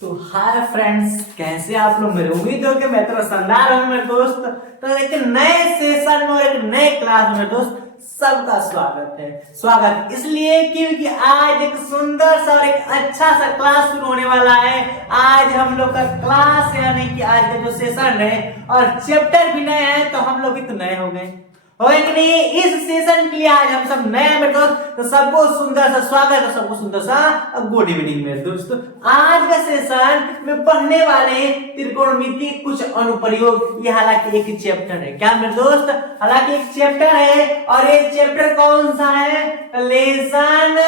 तो hi friends, कैसे आप लोग। मेरी उम्मीद हो कि मैं तो शानदार हूँ मेरे दोस्त। तो एक नए सेशन और एक नए क्लास में मेरे दोस्त सबका स्वागत है। स्वागत इसलिए क्योंकि आज एक सुंदर सा और एक अच्छा सा क्लास शुरू होने वाला है। आज हम लोग का क्लास यानी कि आज का जो सेशन है और चैप्टर भी नए हैं, तो हम लोग भी तो नए हो गए हो कि नहीं। इस सेशन के लिए आज हम सब नए हैं मेरे दोस्त, तो सबको सुंदर सा स्वागत है, सबको सुंदर सा गुड इवनिंग मेरे दोस्तों। आज का सेशन में पढ़ने वाले त्रिकोणमिति कुछ अनुप्रयोग। ये हालांकि एक चैप्टर है क्या मेरे दोस्त, हालांकि एक चैप्टर है। और ये चैप्टर कौन सा है? लेसन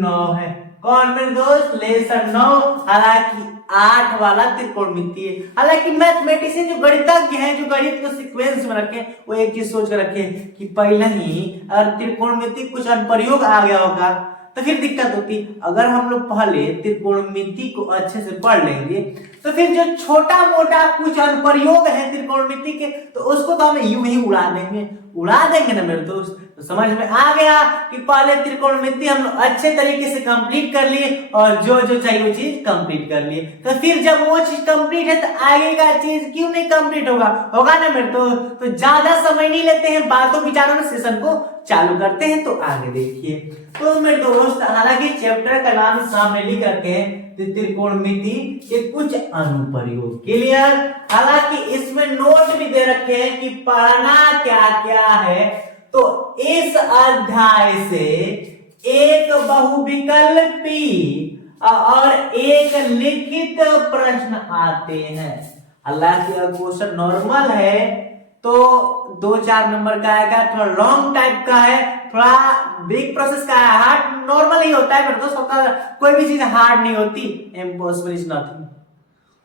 9 है। कौन मेरे दोस्त? लेसन 9। हालांकि 8 वाला त्रिकोणमिति है। हालांकि मैथमेटिशियन जो गणितज्ञ हैं, जो गणित को सीक्वेंस में रखे, वो एक चीज सोच कर रखे कि पहले ही अगर त्रिकोणमिति कुछ अनुप्रयोग आ गया होगा तो फिर दिक्कत होती। अगर हम लोग पहले त्रिकोणमिति को अच्छे से पढ़ लेंगे तो फिर जो छोटा मोटा कुछ अनुप्रयोग है त्रिकोणमिति के, तो उसको तो हम यूं ही उड़ा देंगे ना मेरे दोस्त। तो समझ में आ गया कि पहले त्रिकोणमिति हम लोग अच्छे तरीके से कंप्लीट कर लिए और जो जो चाहिए वो चीज कंप्लीट कर लिए। तो फिर जब वो चीज कंप्लीट है तो आगे का चीज क्यों नहीं कंप्लीट होगा ना मेरे दोस्त। तो ज्यादा समय नहीं लेते हैं, बातों विचारों में सेशन को चालू करते हैं। तो आगे देखिए। तो मेरे दोस्त, हालांकि चैप्टर का नाम सामने लिख रखे हैं त्रिकोणमिति के कुछ अनुप्रयोग। क्लियर? हालांकि इसमें नोट भी दे रखे हैं कि पढ़ना क्या क्या है। तो इस अध्याय से एक बहुविकल्पी और एक लिखित प्रश्न आते हैं। हालांकि अगर क्वेश्चन नॉर्मल है तो 2-4 नंबर का आएगा, थोड़ा लॉन्ग टाइप का है, थोड़ा बिग प्रोसेस का है। हार्ड नॉर्मल ही होता है मेरे दोस्त, सबका कोई भी चीज हार्ड नहीं होती। Impossible is nothing.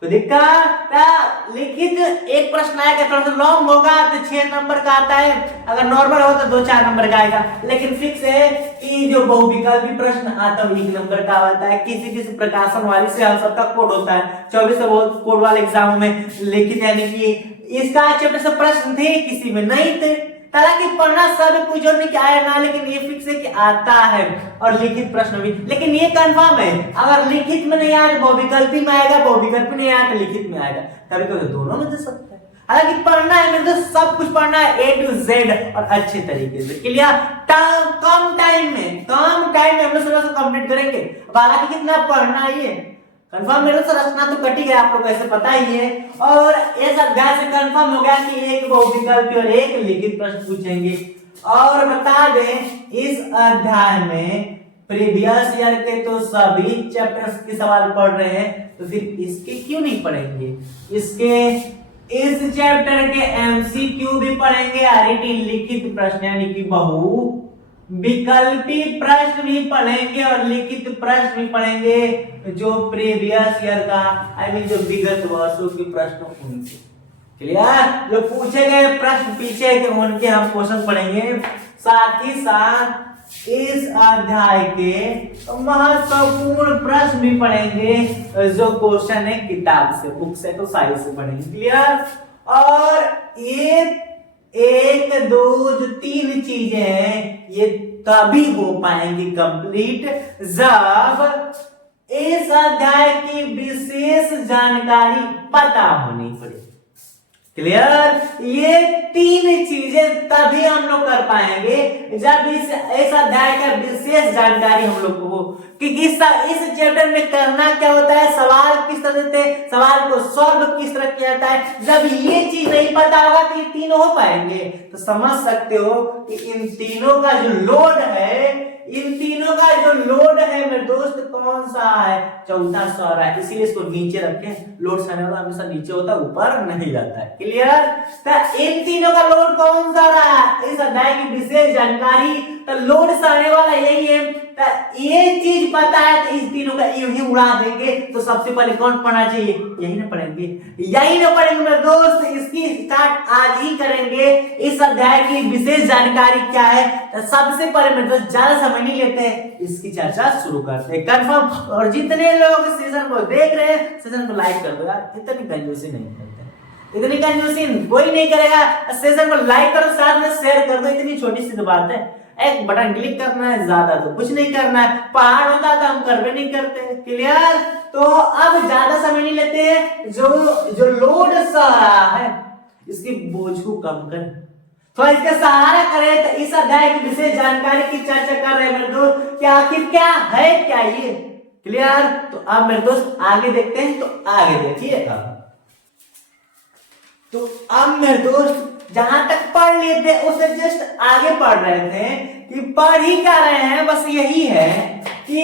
कोई दिक्कत? लिखित एक प्रश्न आएगा, थोड़ा सा लॉन्ग होगा तो 6 नंबर का आता है। अगर नॉर्मल हो तो 2-4 नंबर का आएगा। लेकिन फिक्स है कि जो बहुविकल्पी प्रश्न आता है 1 नंबर का आता है। किसी किसी प्रकाशन वाली से हम सबका कोड होता है। 24 से बहुत कोड वाले एग्जामों में लिखित यानी कि इसका चैप्टर से प्रश्न थे, किसी में नहीं थे। हालांकि पढ़ना सब कुछ जो नहीं आया ना, लेकिन ये फिक्स है कि आता है। और लिखित प्रश्न भी, लेकिन ये कंफर्म है अगर लिखित में नहीं आया तो बहुविकल्पी में आएगा, बहुविकल्पी नहीं आया तो लिखित में आएगा। कभी कभी दोनों में दे सकता है। हालांकि पढ़ना है मेरे दोस्त, सब कुछ पढ़ना है A to Z और अच्छे तरीके से। क्लियर? कम टाइम में हम लोग सिलेबस कंप्लीट करेंगे। हालांकि कितना पढ़ना है कंफर्म मेरे से रचना तो कटी गया, आप लोग को ऐसे पता ही है। और इस अध्याय से कंफर्म हो गया कि एक बहुविकल्पी और एक लिखित प्रश्न पूछेंगे। और बता दें इस अध्याय में प्रीवियस ईयर के तो सभी चैप्टर्स के सवाल पढ़ रहे हैं, तो फिर इसके क्यों नहीं पढ़ेंगे? इस चैप्टर के MCQ भी पढ़ेंगे, आरईटी लिखित प्रश्न यानी कि बहु विकल्पी प्रश्न भी पढ़ेंगे और लिखित प्रश्न भी पढ़ेंगे। जो प्रीवियस ईयर का जो विगत वर्षों के प्रश्न उनके। क्लियर? जो पूछे गए प्रश्न पीछे के उनके हम क्वेश्चन पढ़ेंगे। साथ ही साथ इस अध्याय के महत्वपूर्ण प्रश्न भी पढ़ेंगे, जो क्वेश्चन है किताब से, बुक से, तो साइज से पढ़ेंगे। क्लियर? और ये 1, 2 जो 3 चीजें हैं ये तभी हो पाएंगी कंप्लीट जब इस अध्याय की विशेष जानकारी पता होनी पड़ेगी। क्लियर? ये 3 चीजें तभी हम लोग कर पाएंगे जब इस अध्याय का विशेष जानकारी हम लोग को हो कि इस चैप्टर में करना क्या होता है, सवाल किस तरह देते हैं, सवाल को सॉल्व किस तरह किया जाता है। जब ये चीज नहीं पता होगा तो ये तीनों हो पाएंगे। तो समझ सकते हो कि इन तीनों का जो लोड है मेरे दोस्त कौन सा है? चौथा सौर है। इसीलिए इसको नीचे रखें। लोड सहने वाला हमेशा नीचे होता है, ऊपर नहीं जाता है। क्लियर? तो इन तीनों का लोड कौन सा रहा? इस अध्याय की विशेष जानकारी, तो लोड सहने वाला यही है। तो ये चीज पता है तो इस तीनों का यूं ही उड़ा देंगे। तो सबसे पहले कौन पढ़ना चाहिए? यही ना पढ़ेंगे मेरे दोस्त। इसकी स्टार्ट आज ही करेंगे। इस अध्याय की विशेष जानकारी क्या है? तो सबसे पहले मेरे दोस्त ज्यादा समय नहीं लेते हैं, इसकी चर्चा शुरू करते हैं। कंफर्म? और जितने लोग सेशन को देख रहे हैं, सेशन को लाइक कर दो यार। इतनी कंजूसी नहीं करते, इतनी कंजूसी कोई नहीं करेगा। सेशन को लाइक करो, साथ में शेयर कर दो। इतनी छोटी सी बात है। एक बटन क्लिक करना है, ज्यादा तो कुछ नहीं करना है। पहाड़ होता तो हम कर भी नहीं करते। क्लियर? तो अब ज्यादा समय नहीं लेते, जो लोड सह रहा है इसकी बोझ को कम करें, तो इसके सहारा करें। तो इस अध्याय की विशेष जानकारी की चर्चा कर रहे हैं मेरे दोस्त कि आखिर क्या है क्या ये। क्लियर? तो अब मेरे दोस्त आगे देखते हैं, तो आगे देखिए। तो अब मेरे दोस्त जहां तक पढ़ लिए थे उससे जस्ट आगे पढ़ रहे थे कि पढ़ ही क्या रहे हैं, बस यही है कि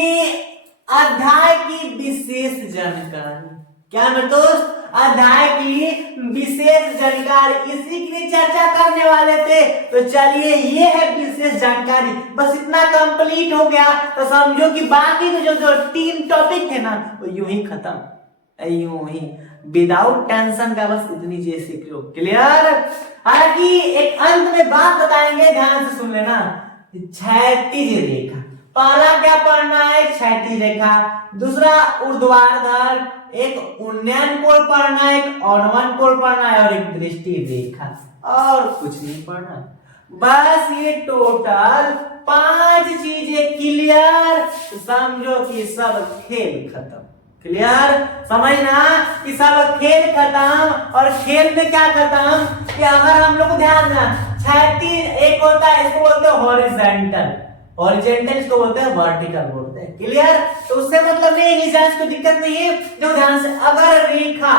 अध्याय की विशेष जानकारी। क्या मेरे दोस्त? अध्याय की विशेष जानकारी, इसी की भी चर्चा करने वाले थे। तो चलिए ये है विशेष जानकारी, बस इतना कंप्लीट हो गया तो समझो कि बाकी तो जो 3 टॉपिक थे ना वो यूं ही खत्म, यूं ही विदाउट टेंशन का, बस इतनी चीज सीख लो। क्लियर? हालांकि एक अंत में बात बताएंगे, ध्यान से सुन लेना। क्षैतिज रेखा, पहला क्या पढ़ना है? क्षैतिज रेखा। दूसरा ऊर्ध्वाधर, एक उन्नयन कोण पढ़ना है, एक अवनमन कोण पढ़ना है, और एक दृष्टि रेखा, और कुछ नहीं पढ़ना। बस ये टोटल 5 चीजें क्लियर, समझो कि सब खेल खत्म। क्लियर? समझना कि सब खेल खत्म। और खेल में क्या खत्म कि अगर हम लोग को ध्यान देना, क्षैतिज एक होता है, इसको बोलते हैं हॉरिजॉन्टल, हॉरिजॉन्टल इसको बोलते हैं वर्टिकल बोलते हैं। क्लियर? तो उससे मतलब नहीं है, कोई दिक्कत नहीं है। जो ध्यान से, अगर रेखा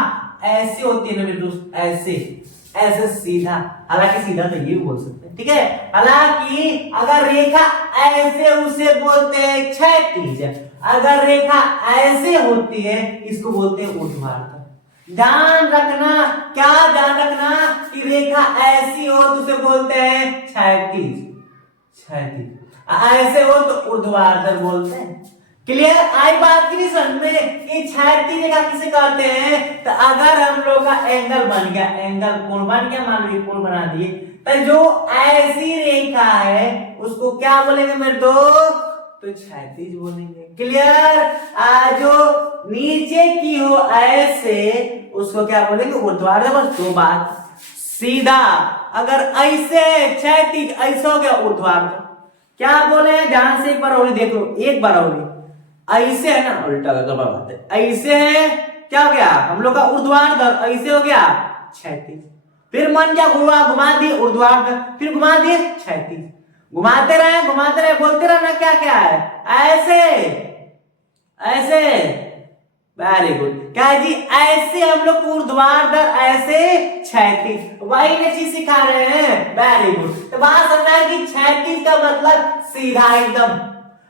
ऐसी होती है ना मेरे दोस्त, ऐसे सीधा, हालांकि सीधा तो ये बोल सकते हैं, ठीक है। हालांकि अगर रेखा ऐसे, उसे बोलते हैं क्षैतिज। अगर रेखा ऐसे होती है इसको बोलते हैं ऊर्ध्वाधर। ध्यान रखना, क्या ध्यान रखना कि रेखा ऐसी हो तो उसे बोलते हैं क्षैतिज, ऐसे हो तो ऊर्ध्वाधर बोलते हैं। क्लियर? आई बात की नहीं समझ में कि क्षैतिज रेखा किसे कहते हैं? तो अगर हम लोग का एंगल बन गया, एंगल कोण बन गया, मान लीजिए कोण बना दिए, तो जो ऐसी रेखा है उसको क्या बोलेंगे मेरे दोस्त? तो क्षैतिज बोलेंगे। क्लियर? जो नीचे की हो ऐसे, उसको क्या बोलेंगे? ऊर्ध्वाधर। बस 2 बात सीधा। अगर ऐसे क्षैतिज, ऐसा हो गया ऊर्ध्वाधर। क्या बोले? ध्यान से एक बार और देख लो, एक बार और। ऐसे है ना, उल्टा बात है, ऐसे है, क्या हो गया हम लोग का ऊर्ध्वाधर, ऐसे हो गया क्षैतिज। फिर मन क्या हुआ, घुमा दिए ऊर्ध्वाधर, फिर घुमा दिए क्षैतिज, घुमाते रहे बोलते रहना क्या क्या है, ऐसे। Very good. क्या है जी? ऐसे हम लोग ऊर्ध्वाधर, ऐसे क्षैतिज, वही ने चीज सिखा रहे हैं। Very good. तो बात समझना है कि क्षैतिज का मतलब सीधा एकदम,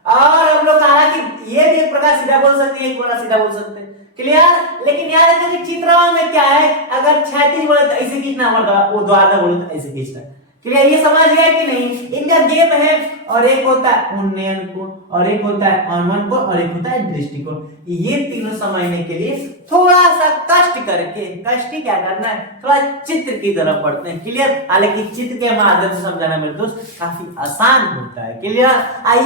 और हम लोग कहा कि ये भी एक प्रकार सीधा बोल सकते हैं, एक प्रकार सीधा बोल सकते हैं। क्लियर? लेकिन याद रखिए कि चित्रों में क्या है, अगर क्षैतिज बोले तो ऐसे खींचना, ऊर्ध्वाधर बोले तो ऐसे खींचना। क्लियर? ये समझ गया कि नहीं? इनका गेम है, और एक होता है उन्नयन कोण, और एक होता है अवनमन कोण, और एक होता है दृष्टिकोण। ये तीनों समझने के लिए थोड़ा सा कष्ट करके, कष्ट क्या करना है, थोड़ा चित्र की तरफ पढ़ते हैं। क्लियर? हालांकि चित्र के माध्यम से समझाना मेरे दोस्त काफी आसान होता है। क्लियर?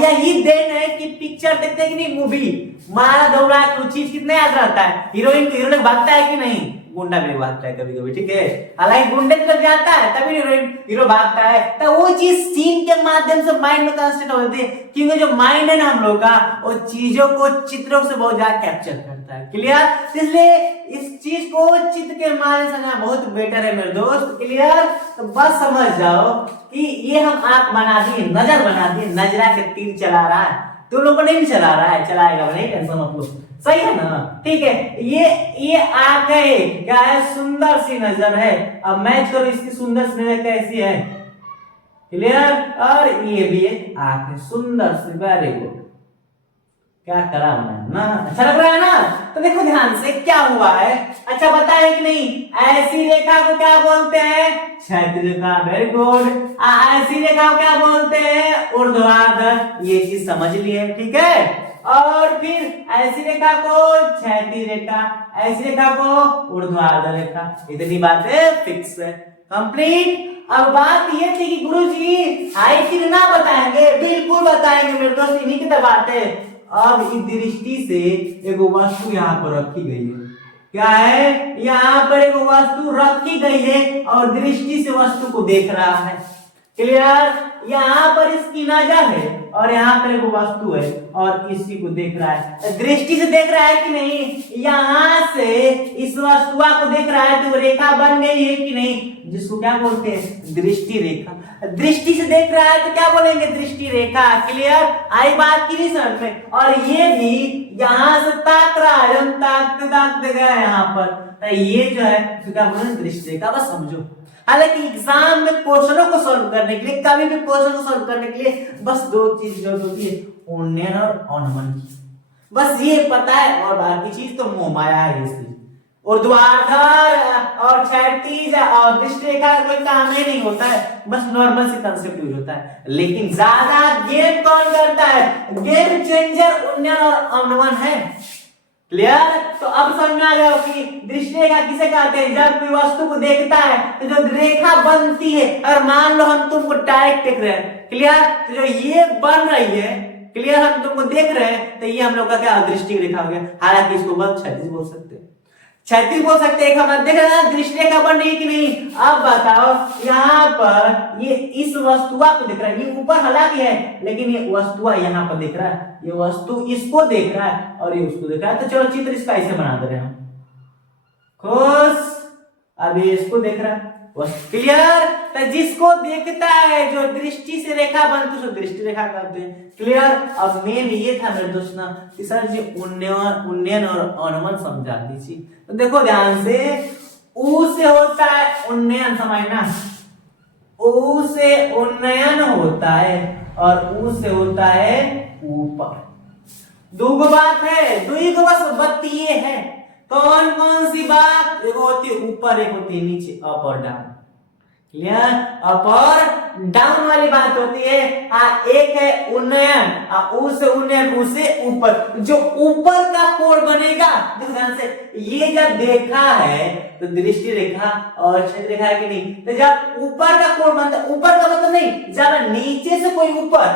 यही देन है कि पिक्चर देखते हैं कि नहीं, मूवी मारा दौड़ा कुछ चीज कितना याद रहता है, हीरोइन भागता है कि नहीं, गुंडा भी भागता है कभी कभी, ठीक है। हालांकि गुंडे तक जाता है तभी हीरो भागता है, तो वो चीज सीन के माध्यम से माइंड में कंसंट्रेट होती है, क्योंकि जो माइंड है ना हम लोग का, वो चीजों को चित्रों से बहुत ज्यादा कैप्चर करता है। क्लियर? इसलिए इस चीज को चित्र के माध्यम से समझना बहुत बेटर है मेरे दोस्त। क्लियर? तो बस समझ जाओ कि ये हम आंख बना दिए, नजर बना दिए, नजरा के तीर चला रहा है, तुम लोग को नहीं चला रहा है, चलाएगा, नहीं टेंशन मत लो, सही है ना? ठीक है। ये आंख है, क्या है? सुंदर सी नजर है। अब मैच करो इसकी सुंदर सी नजर कैसी है। क्लियर? और ये भी एक आंख है, सुंदर सी। Very good. क्या करा ना, अच्छा लग रहा है ना? तो देखो ध्यान से क्या हुआ है, अच्छा बताए कि नहीं? ऐसी रेखा को क्या बोलते हैं? क्षैतिज रेखा। Very good. ऐसी रेखा को क्या बोलते हैं? ऊर्ध्वाधर। ये चीज समझ लिए, ठीक है। और फिर ऐसी रेखा को क्षैतिज रेखा, ऐसी रेखा को ऊर्ध्वाधर रेखा। इतनी बातें फिक्स है, कंप्लीट। अब बात ये थी कि गुरुजी हाइट कितना बताएंगे? बिल्कुल बताएंगे मेरे दोस्त, इन्हीं की तो बात है। अब इस दृष्टि से एक वस्तु यहाँ पर रखी गई है, क्या है? यहाँ पर एक वस्तु रखी गई है और दृष्टि से वस्तु को देख रहा है। क्लियर। यहाँ पर इसकी नजर है और यहाँ पर एक वस्तु है और इसी को देख रहा है, दृष्टि से देख रहा है कि नहीं, यहाँ से इस वस्तुआ को देख रहा है तो रेखा बन गई है कि नहीं, जिसको क्या बोलते हैं, दृष्टि रेखा। दृष्टि से देख रहा है तो क्या बोलेंगे, दृष्टि रेखा। क्लियर, आई बात की नहीं समझ में। और ये भी यहाँ से ताक रहा है, हम ताकते ताकते गए यहाँ पर, तो ये जो है क्या बोलेंगे, दृष्टि रेखा। बस समझो। हालांकि एग्जाम में क्वेश्चनों को सॉल्व करने के लिए, कभी भी क्वेश्चन को सॉल्व करने के लिए बस दो चीज जरूरत होती है, उन्नयन और अनुमान की। बस ये पता है और बाकी चीज तो मोह माया है। इसलिए ऊर्ध्वाधर और क्षैतिज और दृष्टि रेखा का कोई काम ही नहीं होता है, बस नॉर्मल से कंसेप्ट यूज होता है। लेकिन ज्यादा गेम कौन करता है, गेम चेंजर उन्नयन और अनुमान है। क्लियर। तो अब समझ आ गया कि दृष्टि रेखा किसे कहते हैं, जब कोई वस्तु को देखता है तो जो रेखा बनती है, और मान लो हम तुमको डायरेक्ट देख रहे हैं, क्लियर, तो जो ये बन रही है, क्लियर, हम तुमको देख रहे हैं, तो ये हम लोग का क्या दृष्टि रेखा हो गया। हालांकि इसको बहुत क्षैतिज बोल सकते हैं, क्षैतिज बोल सकते हैं। हम देख रहे हैं दृष्टि रेखा बन रही है कि नहीं। अब बताओ, यहाँ पर ये इस वस्तुआ को देख रहा है, ये ऊपर हालांकि है लेकिन ये वस्तुआ यहाँ पर देख रहा है, ये वस्तु इसको देख रहा है और ये उसको देख रहा है। तो चलो चित्र इसका ऐसे बना दे रहे हैं, खुश, अब ये इसको देख रहा है, क्लियर। तो जिसको देखता है, जो दृष्टि से रेखा बनती है, उसको दृष्टि रेखा कहते हैं। क्लियर। अब मेन ये था मेरे दोस्त ना कि सर जी उन्नयन और अनुमान समझा दीजिए। तो देखो ध्यान से, ऊ से होता है उन्नयन, समझना, ऊ से उन्नयन होता है और ऊ से होता है ऊपर। दो बात है, दुई को बस बत्ती ये है। कौन कौन सी बात, एक होती है ऊपर, एक होती है नीचे, अप और डाउन। क्लियर, अप और डाउन वाली बात होती है। एक है उन्नयन, ऊ से उन्नयन, ऊ से ऊपर। जो ऊपर का कोण बनेगा, ध्यान से, ये जब देखा है तो दृष्टि रेखा और क्षैतिज रेखा है कि नहीं। तो जब ऊपर का कोण बनता है, ऊपर का मतलब नहीं, जब नीचे से कोई ऊपर,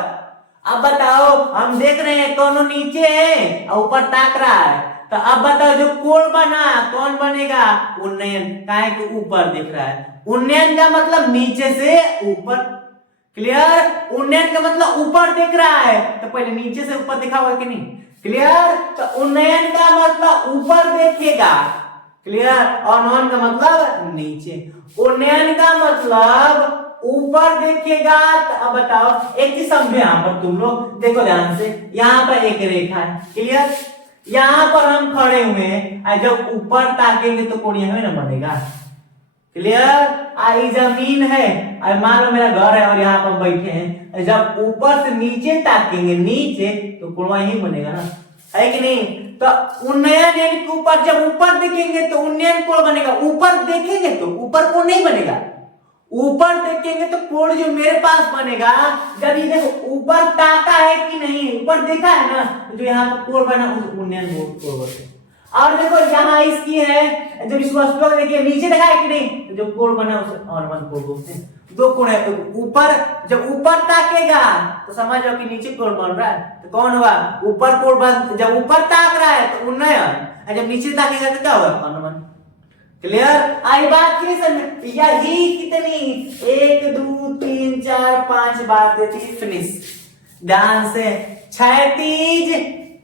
अब बताओ हम देख रहे हैं कौन नीचे है और ऊपर ताक रहा है, तो अब बताओ जो कोण बना, कौन बनेगा, उन्नयन, काहे कि ऊपर दिख रहा है। उन्नयन का मतलब नीचे से ऊपर। क्लियर, उन्नयन का मतलब ऊपर दिख रहा है, तो पहले नीचे से ऊपर दिखा हुआ कि नहीं। क्लियर, तो उन्नयन का मतलब ऊपर देखेगा। क्लियर, और अनुमान का मतलब नीचे। उन्नयन का मतलब ऊपर देखेगा। तो अब बताओ, एक चीज समझो, यहाँ पर तुम लोग देखो ध्यान से, यहाँ पर एक रेखा है। क्लियर, यहाँ पर हम खड़े हुए हैं, जब ऊपर ताकेंगे तो कोण यहीं ना बनेगा। क्लियर, आई जमीन है, मान लो मेरा घर है और यहाँ पर बैठे हैं, जब ऊपर से नीचे ताकेंगे, नीचे, तो कोण वहीं बनेगा ना, है कि नहीं। तो उन्नयन यानी कि ऊपर, जब ऊपर देखेंगे तो उन्नयन कोण बनेगा, ऊपर देखेंगे तो ऊपर कोण नहीं बनेगा। ऊपर देखेंगे तो कोण जो मेरे पास बनेगा, जब ये देखो ऊपर ताका है कि नहीं, ऊपर देखा है ना, जो यहाँ पर कोण बना उस उन्नयन कोण बोलते हैं। और देखो यहाँ इसकी है, जब इस वस्तु को देखिए नीचे देखा है कि नहीं, तो जो कोण बना उसे अनुमान कोण बोलते हैं। दो कोण है, तो ऊपर, जब ऊपर ताकेगा तो समझ जाओ कि नीचे कोण बन रहा है, तो कौन हुआ, ऊपर कोण बन। जब ऊपर ताक रहा है तो उन्नयन, जब नीचे ताकेगा तो क्या होगा, अनुमान। क्लियर, आई बात की समझ। यही कितनी, 1 2 3 4 5 बातें थी, फिनिश। ध्यान से, क्षैतिज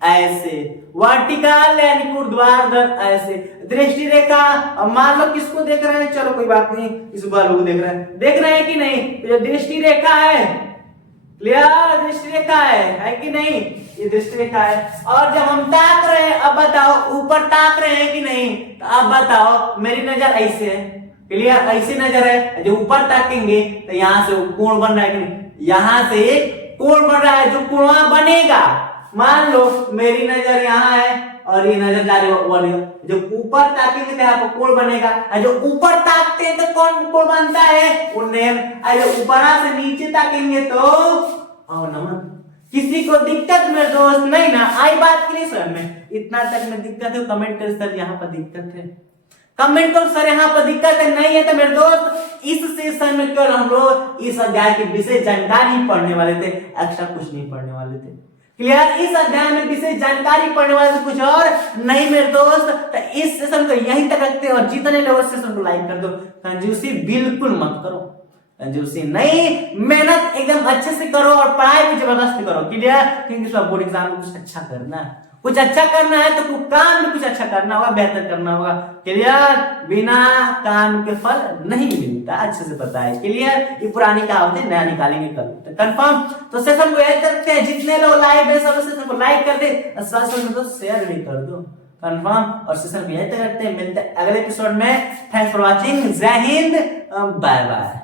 ऐसे, वर्टिकल यानी ऊर्ध्वाधर ऐसे, दृष्टि रेखा। अब मान लो किसको देख रहे हैं, चलो कोई बात नहीं, इस बार लोग देख रहे हैं कि नहीं, तो जो दृष्टि रेखा है, क्लियर, दृष्टि रेखा है कि नहीं, ये दृष्टि रेखा है। और जब हम ताक रहे हैं, अब बताओ ऊपर ताक रहे हैं कि नहीं, तो अब बताओ मेरी नजर ऐसे है, क्लियर, ऐसे नजर है, जो ऊपर ताकेंगे तो यहाँ से कोण बन रहा है कि नहीं, यहाँ से कोण बन रहा है, जो कोणा बनेगा, मान लो मेरी नजर यहाँ है और ये नजर जा रही है, जो ऊपर ताकेंगे तो यहाँ पर कोण बनेगा, और जो ऊपर ताकते हैं तो कौन कोण बनता है, उन्नयन। और जो ऊपर से नीचे ताकेंगे तो अवनमन। किसी को दिक्कत मेरे दोस्त नहीं ना, आई बात की नहीं समझ में, इतना तक में दिक्कत है कमेंट कर सर यहाँ पर दिक्कत है, कमेंट करो सर यहाँ पर दिक्कत है। नहीं है तो मेरे दोस्त इस सेशन में केवल हम लोग इस अध्याय की विशेष जानकारी पढ़ने वाले थे, एक्स्ट्रा कुछ नहीं पढ़ने वाले थे। क्लियर, इस अध्याय में विशेष जानकारी पढ़ने वाले थे, कुछ और नहीं मेरे दोस्त। तो इस सेशन को यहीं तक रखते हैं और जितने लोग सेशन को लाइक कर दो, कंजूसी बिल्कुल मत करो। जो सी नहीं, मेहनत एकदम अच्छे से करो और पढ़ाई भी जबरदस्ती करो। क्लियर? क्योंकि इस बार बोर्ड एग्जाम में कुछ अच्छा करना है, कुछ अच्छा करना है तो काम भी कुछ अच्छा करना होगा, बेहतर करना होगा। क्लियर? बिना काम के फल नहीं मिलता, अच्छे से पता है। क्लियर? ये पुरानी कहावत है, नया निकालेंगे कल। तो कंफर्म? तो सेशन को ऐड करते हैं, जितने लोग लाइव है सब सेशन को लाइक कर दे और साथ साथ में तो शेयर भी कर दो। कंफर्म? और सेशन को ऐड करते हैं। मिलते हैं अगले एपिसोड में। Thanks for watching. जय हिंद, बाय बाय।